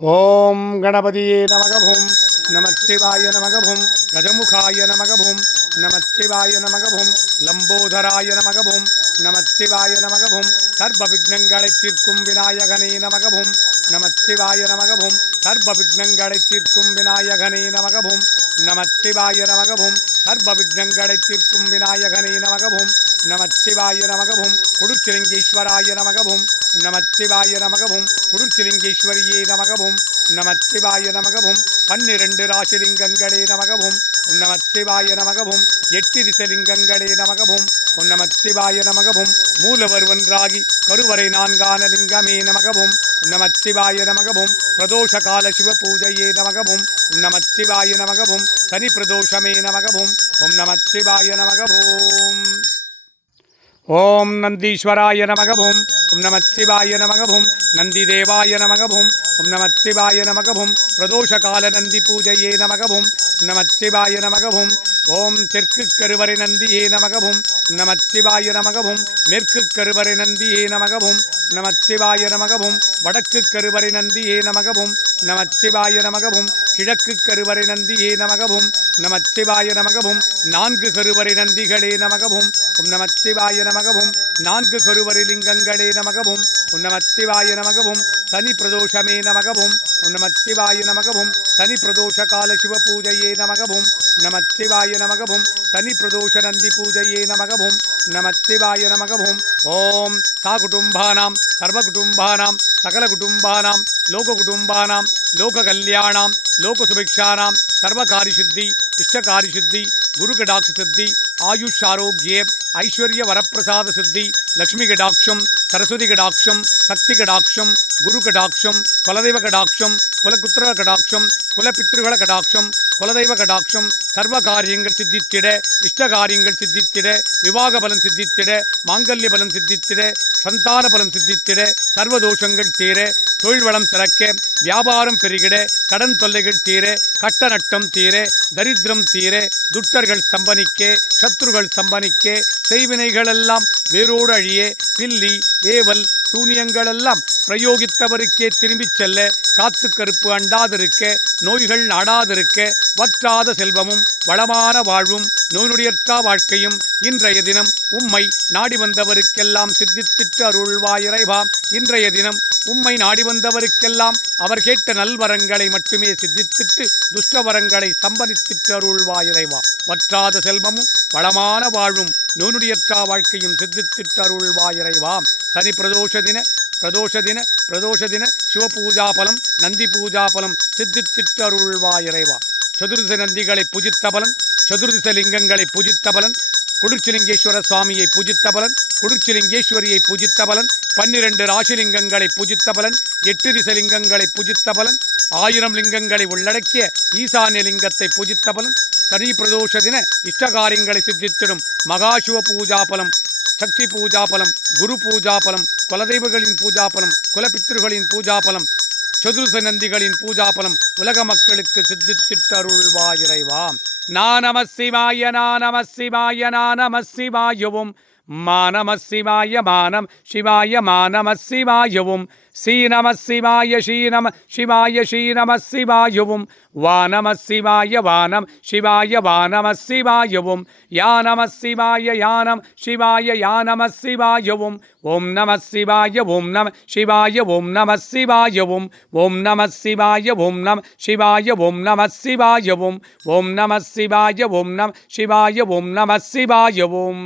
ஓம் கணபதியே நமகவும் நமச்சிவாய நமகபும் கஜமுகாய நமகபும் நமச்சிவாய நமகபும் லம்போதராய நமகபும் நமச்சிவாய நமகபும் சர்வ விக்னங்களை தீர்க்கும் விநாயகனே நமகபும் நமச்சிவாய நமகபும் சர்வ விக்னங்களை தீர்க்கும் விநாயகனே நமகபும் நமச்சிவாய நமகபும் சர்வ விக்னங்களை தீர்க்கும் விநாயகனே நமகபும் நமச்சிவாய நமகபும் குடுச்சிலிங்கேஸ்வராய நமகபும் நமச்சிவாய நமகபும் குடுச்சிலிங்கேஸ்வரியே நமகபும் நமச்சிவாய நமகபும் பன்னிரண்டு ராசிலிங்கங்களே நமகவும். நமச்சிவாய நமகவும். எட்டு திசலிங்கங்களே நமகவும். நமச்சிவாய நமகவும். மூலவர் ஒன்றாகி கருவறை நான்கான லிங்கமே நமகவும். நமச்சிவாய நமகவும். பிரதோஷ கால சிவ பூஜையே நமகவும். நமச்சிவாய நமகவும். சனி பிரதோஷமே நமகவும். ஓம் நமச்சிவாய நமகவும். ஓம் நந்தீஸ்வராய நமகவும். ஓம் நமச்சிவாய நமகபும். நந்தி தேவாய நமகவும் ஓம் நமச்சிவாய நமகவும் பிரதோஷகால நந்தி பூஜையே நமகபும். நமச்சிவாய நமகபும். ஓம் தெற்கு கருவறை நந்தியே நமகவும் நமச்சிவாய நமகவும் மேற்கு கருவறை நந்தியே நமகவும் நமச்சிவாய நமகவும் வடக்கு கருவறை நந்தியே நமகவும் நமச்சிவாய நமகவும் கிழக்கு கருவறை நந்தியே நமகவும் நமச்சிவாய நமகவும் நான்கு கருவறை நந்திகளே நமகவும் ஓம் நமச்சிவாய நமகவும் நான்கு கருவறை லிங்கங்களே நமகவும் ஓம் நமச்சிவாய நமகவும் சனி பிரதோஷமே நமகவும் ஓம் நமச்சிவாய நமகவும் சனி பிரதோஷ கால சிவ பூஜையே நமகவும் நமச்சிவாய நமகவும் சனி பிரதோஷ நந்தி பூஜையே நமகவும் நமச்சிவாய நமகவும் ஓம் சா குடும்பானாம் சர்வ குடும்பானாம் சகல குடும்பானாம் லோக குடும்பானாம் லோக கல்யாணாம் லோக சுபிக்ஷானாம் சர்வகாரி சித்தி இஷ்டகாரி சித்தி குரு கடாட்ச சித்தி ஆயுஷ் ஆரோக்கிய ஐஸ்வர்ய வரப்பிரசாத சித்தி லக்ஷ்மி கடாட்சம் சரஸ்வதி கடாட்சம் சக்தி கடாட்சம் குரு கடாட்சம் குலதெய்வ கடாட்சம் குலகுத்திர கடாட்சம் குலபித்ருகள கடாட்சம் குலதெய்வ கடாட்சம் சர்வ காரியங்கள் சித்தித்திட இஷ்ட காரியங்கள் சித்தித்திட விவாக பலம் சித்தித்திட மாங்கல்ய பலம் சித்தித்திட சந்தான பலம் சித்தித்திட சர்வதோஷங்கள் தீர தொழில் வளம் சிறக்க வியாபாரம் பெருகிட கடன் தொல்லைகள் தீர கட்ட நட்டம் தீர தரித்திரம் தீர துட்டர்கள் சம்பனிக்க சத்ருகள் சம்பனிக்கே செய்வினைகளெல்லாம் வேரோடு அழியே பில்லி ஏவல் சூனியங்களெல்லாம் பிரயோகித்தவருக்கே திரும்பிச் செல்ல காத்து கருப்பு அண்டாதிருக்க நோய்கள் நாடாதிருக்க வற்றாத செல்வமும் வளமான வாழ்வும் நோய்நொடியற்றா வாழ்க்கையும் இன்றைய தினம் உம்மை நாடி வந்தவருக்கெல்லாம் சித்தித்திட்டு அருள்வாயிறைவாம் இன்றைய தினம் உம்மை நாடி வந்தவருக்கெல்லாம் அவர் கேட்ட நல்வரங்களை மட்டுமே சித்தித்திட்டு துஷ்டவரங்களை சம்பனித்திட்டு அருள்வாயிறைவா வற்றாத செல்வமும் வளமான வாழ்வும் நோனுடையற்றா வாழ்க்கையும் சித்தித்திட்டு அருள்வாயிறைவாம் சனி பிரதோஷ தின பிரதோஷ தின பிரதோஷ தின சிவபூஜாபலம் நந்தி பூஜாபலம் சித்தித்திட்டு இறைவா சதுர்திச நந்திகளை புஜித்த பலன் சதுர்திச லிங்கங்களை புஜித்த பலன் குடிர்ச்சிலிங்கேஸ்வர சுவாமியை பூஜித்த பலன் குடிர்ச்சிலிங்கேஸ்வரியை பூஜித்த பலன் பன்னிரண்டு ராசிலிங்கங்களை புஜித்த பலன் எட்டு திசலிங்கங்களை பூஜித்த பலன் ஆயிரம் லிங்கங்களை உள்ளடக்கிய ஈசானிய லிங்கத்தை புஜித்த பலன் சனி பிரதோஷ தின இஷ்டகாரியங்களை சித்தித்திடும் மகாசிவ பூஜாபலம் சக்தி பூஜாபலம் குரு பூஜாபலம் குலதெய்வங்களின் பூஜாபலம் குலபித்ருகளின் பூஜாபலம் சதுருச நந்திகளின் பூஜாபலம் உலக மக்களுக்கு சித்தித்திட்டருள்வாயிறைவாம் நானம சிவாய நானம சிவாய நானம சிவாயவும் மானம மானம் சிவாய மானம சிவாயவும் சீனம சிவாய ஸ்ரீநம சிவாய வானம் சிவாய வானம சிவாயவும் யானம் சிவாய யானம ஓம் நம சிவாய ஓம் நம சிவாய ஓம் நம சிவாயவும் ஓம் நம சிவாய ஓம் நம் சிவாய ஓம் நம சிவாயவும் ஓம் நம சிவாய ஓம் நம் சிவாய ஓம் நம சிவாயவும்